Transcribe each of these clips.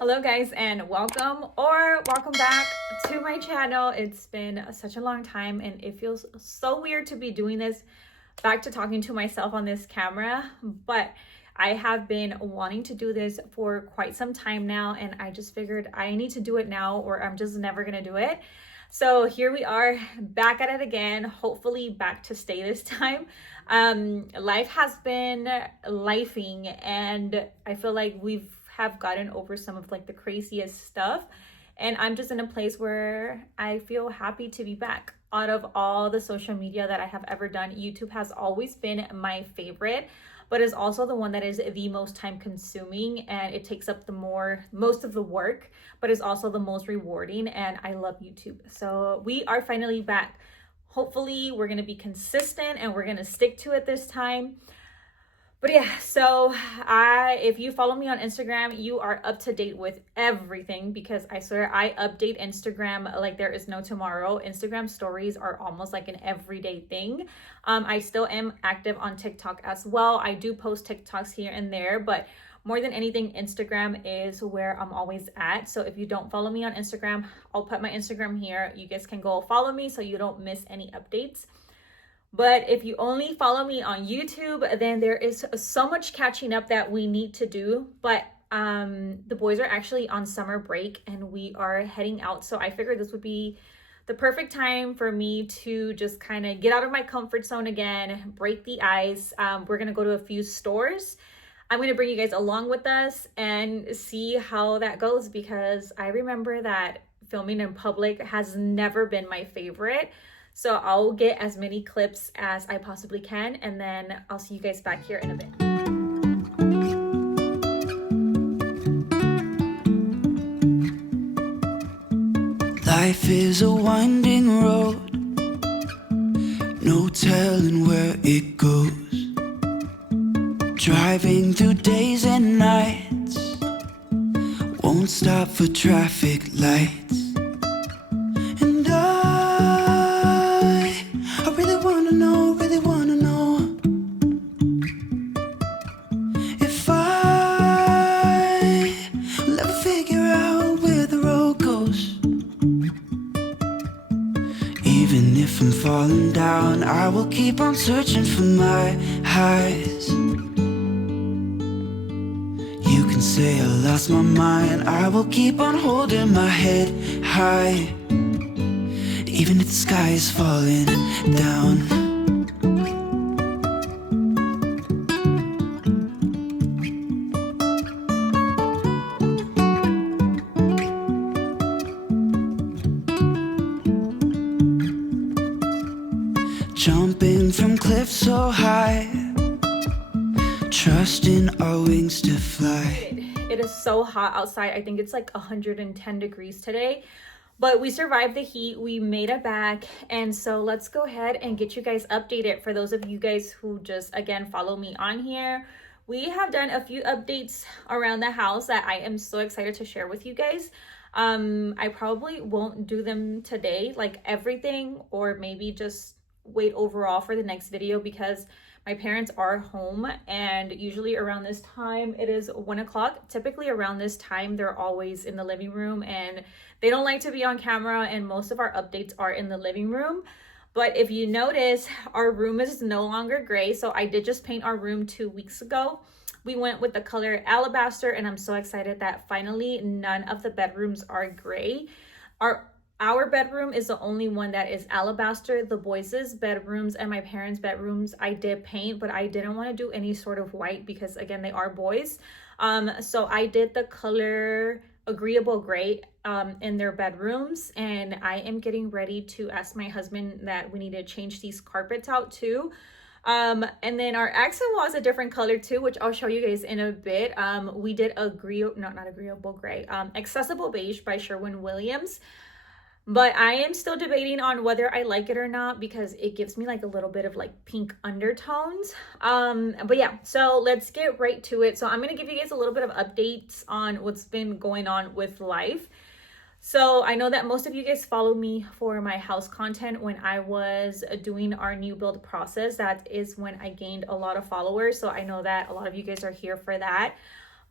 Hello guys, and welcome back to my channel. It's been such a long time and it feels so weird to be doing this, back to talking to myself on this camera, but I have been wanting to do this for quite some time now, and I just figured I need to do it now or I'm just never gonna do it. So here we are, back at it again, hopefully back to stay this time. Life has been lifing, and I feel like we've have gotten over some of like the craziest stuff, and I'm just in a place where I feel happy to be back. Out of all the social media that I have ever done, YouTube has always been my favorite, but is also the one that is the most time consuming, and it takes up most of the work, but is also the most rewarding, and I love YouTube. So we are finally back. Hopefully we're gonna be consistent and we're gonna stick to it this time. But yeah, so if you follow me on Instagram, you are up to date with everything, because I swear I update Instagram like there is no tomorrow. Instagram stories are almost like an everyday thing. I still am active on TikTok as well. I do post TikToks here and there, but more than anything, Instagram is where I'm always at. So if you don't follow me on Instagram, I'll put my Instagram here. You guys can go follow me so you don't miss any updates. But if you only follow me on YouTube, then there is so much catching up that we need to do. But the boys are actually on summer break and we are heading out. So I figured this would be the perfect time for me to just kind of get out of my comfort zone again, break the ice. We're going to go to a few stores. I'm going to bring you guys along with us and see how that goes, because I remember that filming in public has never been my favorite. So I'll get as many clips as I possibly can, and then I'll see you guys back here in a bit. Life is a winding road, no telling where it goes. Driving through days and nights, won't stop for traffic lights. Really wanna know if I will ever figure out where the road goes. Even if I'm falling down, I will keep on searching for my highs. You can say I lost my mind, I will keep on holding my head high, even if the sky is falling down. Jumping from cliffs so high, trusting our wings to fly. It is so hot outside. I think it's like 110 degrees today, but we survived the heat. We made it back, and so let's go ahead and get you guys updated. For those of you guys who just again follow me on here, we have done a few updates around the house that I am so excited to share with you guys. I probably won't do them today, like everything, or maybe just wait overall for the next video, because my parents are home, and usually around this time, it is 1 o'clock. Typically around this time, they're always in the living room and they don't like to be on camera, and most of our updates are in the living room. But if you notice, our room is no longer gray. So I did just paint our room 2 weeks ago. We went with the color alabaster, and I'm so excited that finally none of the bedrooms are gray. Our bedroom is the only one that is alabaster. The boys' bedrooms and my parents' bedrooms I did paint, but I didn't want to do any sort of white because again, they are boys. So I did the color agreeable gray in their bedrooms, and I am getting ready to ask my husband that we need to change these carpets out too. And then our accent wall is a different color too, which I'll show you guys in a bit. We did not agreeable gray, accessible beige by Sherwin-Williams. But I am still debating on whether I like it or not, because it gives me like a little bit of like pink undertones. But yeah, so let's get right to it. So I'm going to give you guys a little bit of updates on what's been going on with life. So I know that most of you guys follow me for my house content. When I was doing our new build process, that is when I gained a lot of followers. So I know that a lot of you guys are here for that.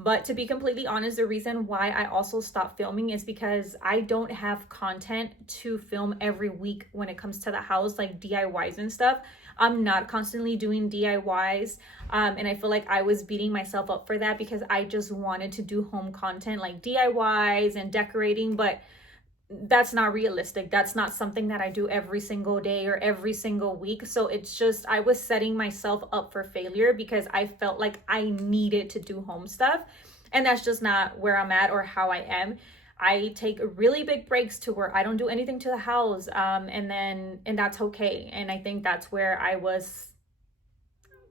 But to be completely honest, the reason why I also stopped filming is because I don't have content to film every week when it comes to the house, like DIYs and stuff. I'm not constantly doing DIYs. And I feel like I was beating myself up for that because I just wanted to do home content like DIYs and decorating, but that's not realistic. That's not something that I do every single day or every single week. So it's just, I was setting myself up for failure because I felt like I needed to do home stuff. And that's just not where I'm at or how I am. I take really big breaks to where I don't do anything to the house. And that's okay. And I think that's where I was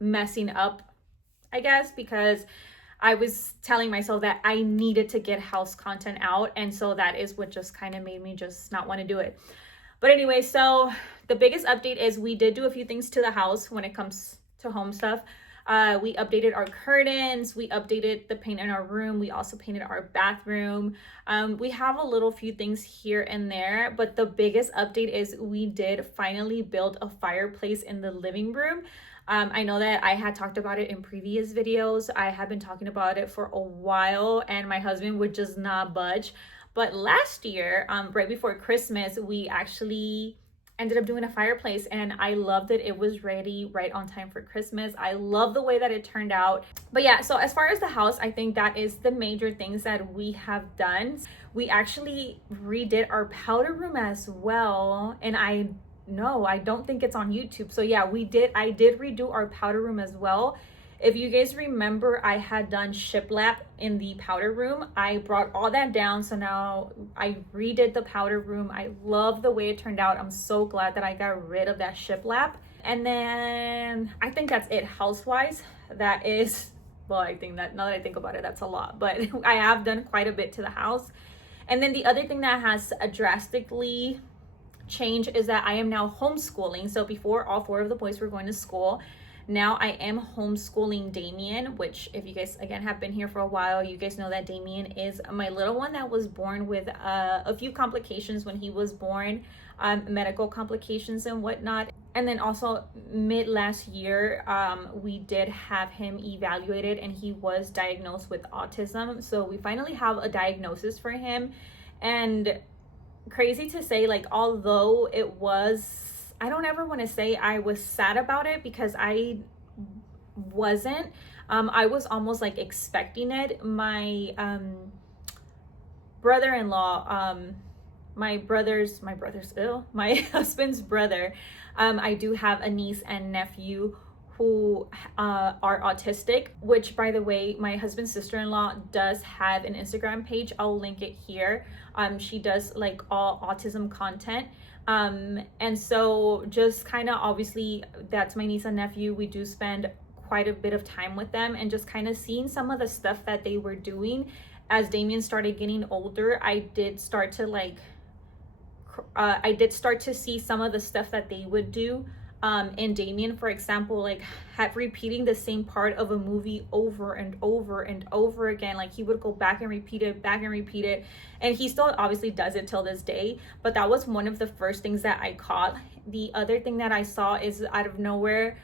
messing up, I guess, because I was telling myself that I needed to get house content out. And so that is what just kind of made me just not want to do it. But anyway, so the biggest update is we did do a few things to the house when it comes to home stuff. We updated our curtains. We updated the paint in our room. We also painted our bathroom. We have a little few things here and there, but the biggest update is we did finally build a fireplace in the living room. I know that I had talked about it in previous videos. I have been talking about it for a while and my husband would just not budge. But last year, right before Christmas, we actually ended up doing a fireplace and I loved it. It was ready right on time for Christmas. I love the way that it turned out. But yeah, so as far as the house, I think that is the major things that we have done. We actually redid our powder room as well. And I don't think it's on YouTube. So yeah, I did redo our powder room as well. If you guys remember, I had done shiplap in the powder room. I brought all that down. So now I redid the powder room. I love the way it turned out. I'm so glad that I got rid of that shiplap. And then I think that's it house-wise. That is, well, I think that now that I think about it, that's a lot. But I have done quite a bit to the house. And then the other thing that has drastically changed is that I am now homeschooling. So before, all 4 of the boys were going to school. Now I am homeschooling Damien, which if you guys again have been here for a while, you guys know that Damien is my little one that was born with a few complications when he was born, medical complications and whatnot. And then also mid last year, we did have him evaluated and he was diagnosed with autism. So we finally have a diagnosis for him. And crazy to say, like, although it was, I don't ever want to say I was sad about it because I wasn't. I was almost like expecting it. My brother-in-law, my husband's brother, I do have a niece and nephew who are autistic, which by the way, my husband's sister-in-law does have an Instagram page. I'll link it here. She does like all autism content. And so just kind of, obviously that's my niece and nephew. We do spend quite a bit of time with them and just kind of seeing some of the stuff that they were doing as Damien started getting older. I did start to see some of the stuff that they would do. And Damien, for example, like repeating the same part of a movie over and over and over again. Like he would go back and repeat it. And he still obviously does it till this day. But that was one of the first things that I caught. The other thing that I saw is out of nowhere,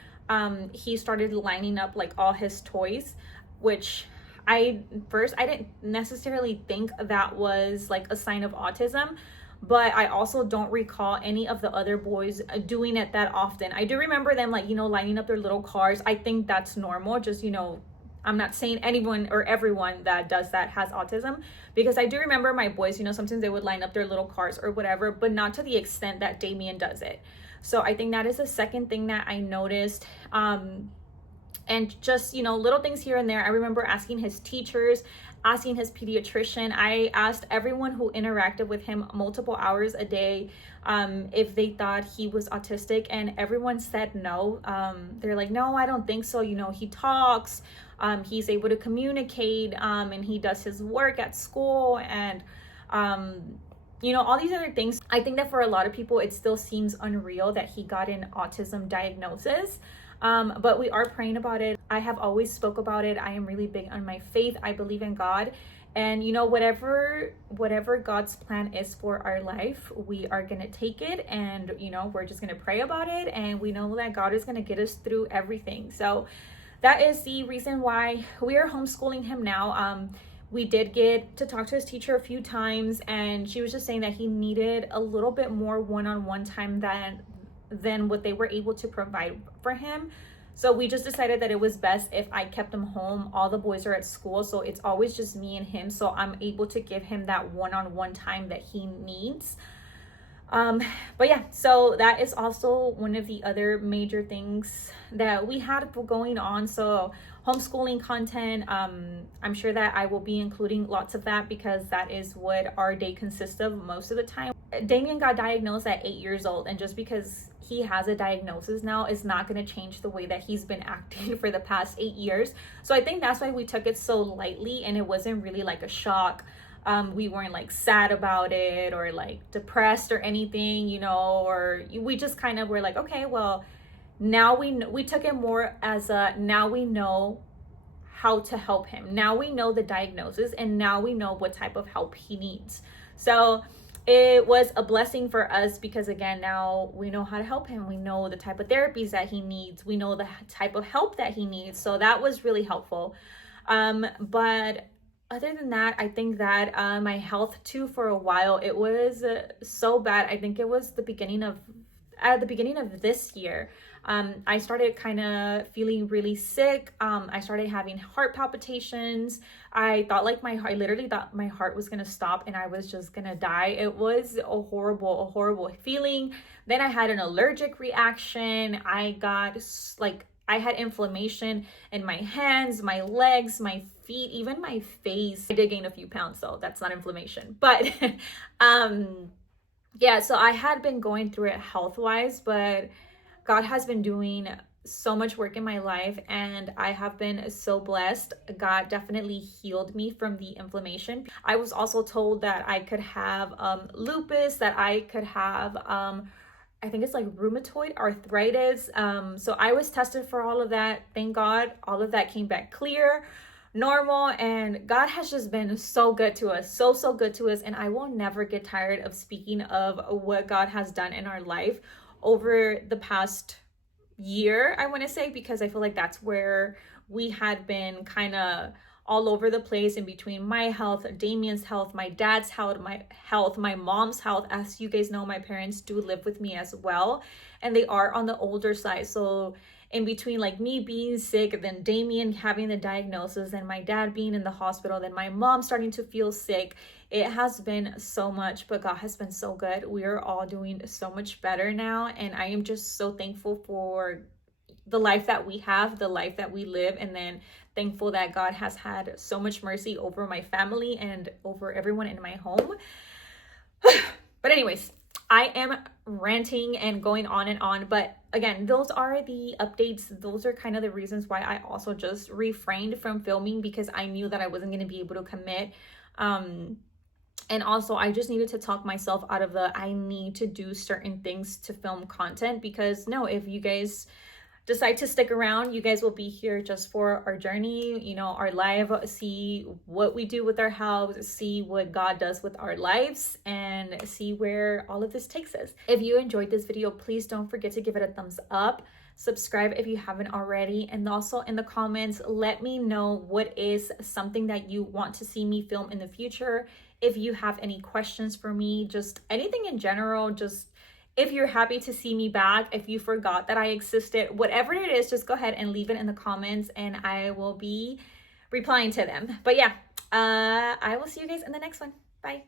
he started lining up like all his toys, which I didn't necessarily think that was like a sign of autism. But I also don't recall any of the other boys doing it that often. I do remember them like, lining up their little cars. I think that's normal. Just, I'm not saying anyone or everyone that does that has autism, because I do remember my boys, sometimes they would line up their little cars or whatever, but not to the extent that Damien does it. So I think that is the second thing that I noticed. And just, little things here and there. I remember asking his teachers, asking his pediatrician. I asked everyone who interacted with him multiple hours a day if they thought he was autistic, and everyone said no. They're like, no, I don't think so. He talks, he's able to communicate, and he does his work at school, and all these other things. I think that for a lot of people, it still seems unreal that he got an autism diagnosis. But we are praying about it. I have always spoke about it. I am really big on my faith. I believe in God. And whatever God's plan is for our life, we are going to take it, and we're just going to pray about it, and we know that God is going to get us through everything. So that is the reason why we are homeschooling him now. We did get to talk to his teacher a few times, and she was just saying that he needed a little bit more one-on-one time than what they were able to provide for him. So we just decided that it was best if I kept him home. All the boys are at school, so it's always just me and him, so I'm able to give him that one-on-one time that he needs. But yeah, so that is also one of the other major things that we had going on. So homeschooling content, I'm sure that I will be including lots of that because that is what our day consists of most of the time. Damien got diagnosed at 8 years old, and just because he has a diagnosis now is not going to change the way that he's been acting for the past 8 years. So I think that's why we took it so lightly, and it wasn't really like a shock. We weren't like sad about it or like depressed or anything, you know, or we just kind of were like, okay, well, now we took it more as a, now we know how to help him. Now we know the diagnosis, and now we know what type of help he needs. So it was a blessing for us because, again, now we know how to help him. We know the type of therapies that he needs. We know the type of help that he needs. So that was really helpful. But other than that, I think that my health too, for a while, it was so bad. I think it was at the beginning of this year. I started kind of feeling really sick. I started having heart palpitations. I literally thought my heart was gonna stop and I was just gonna die. It was a horrible feeling. Then I had an allergic reaction. I had inflammation in my hands, my legs, my feet, even my face. I did gain a few pounds, so that's not inflammation. But yeah, so I had been going through it health-wise, but God has been doing so much work in my life, and I have been so blessed. God definitely healed me from the inflammation. I was also told that I could have lupus, that I could have I think it's like rheumatoid arthritis. So I was tested for all of that. Thank God, all of that came back clear, normal, and God has just been so good to us, so good to us. And I will never get tired of speaking of what God has done in our life over the past year, I want to say, because I feel like that's where we had been kind of all over the place in between my health, Damien's health, my dad's health, my mom's health. As you guys know, my parents do live with me as well, and they are on the older side. So in between like me being sick, then Damien having the diagnosis, and my dad being in the hospital, then my mom starting to feel sick, it has been so much, but God has been so good. We are all doing so much better now, and I am just so thankful for the life that we have, the life that we live, and then thankful that God has had so much mercy over my family and over everyone in my home. But anyways, I am ranting and going on and on, but again, those are the updates. Those are kind of the reasons why I also just refrained from filming, because I knew that I wasn't going to be able to commit. And also I just needed to talk myself out of I need to do certain things to film content, because no, if you guys decide to stick around, you guys will be here just for our journey, you know, our life, see what we do with our house, see what God does with our lives, and see where all of this takes us. If you enjoyed this video, please don't forget to give it a thumbs up. Subscribe if you haven't already, and also in the comments, let me know what is something that you want to see me film in the future. If you have any questions for me, just anything in general, just if you're happy to see me back, if you forgot that I existed, whatever it is, just go ahead and leave it in the comments and I will be replying to them. But yeah, I will see you guys in the next one. Bye.